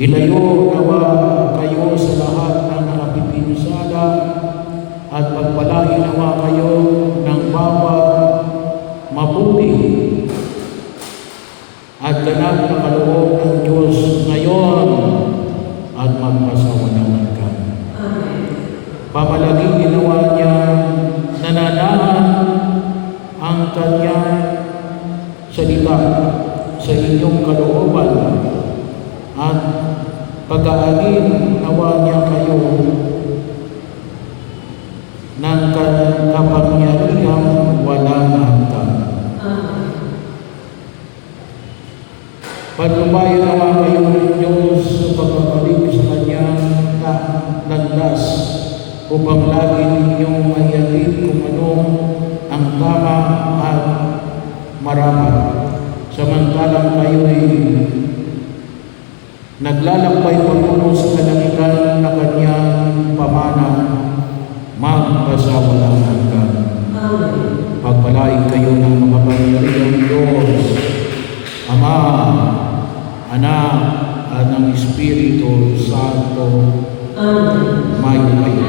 Ilayo nawa kayo sa lahat ng nakapipinsala at pagpalain nawa kayo ng bawat mabuti at ganap na kaloob ng Diyos ngayon at magpasawalaman. Pamalaging ginawa niya nananahan ang kanyang salita sa inyong kalooban at pag-aalin nawa niya kayo ng kapangyarihang walang hanggan. Patnubayan nawa kayo ng Diyos sa pagbabalik sa kanyang landas upang lagi ninyong mayatin kung ano ang tama at marapat. Samantalang kayo'y naglalakbay patungo sa kalangitan na kanyang pamana, magpasawalang hanggan. Pagpalain kayo ng makapangyarihang Diyos, Ama, Anak, at ng Espiritu Santo. Amen. Mayo kayo.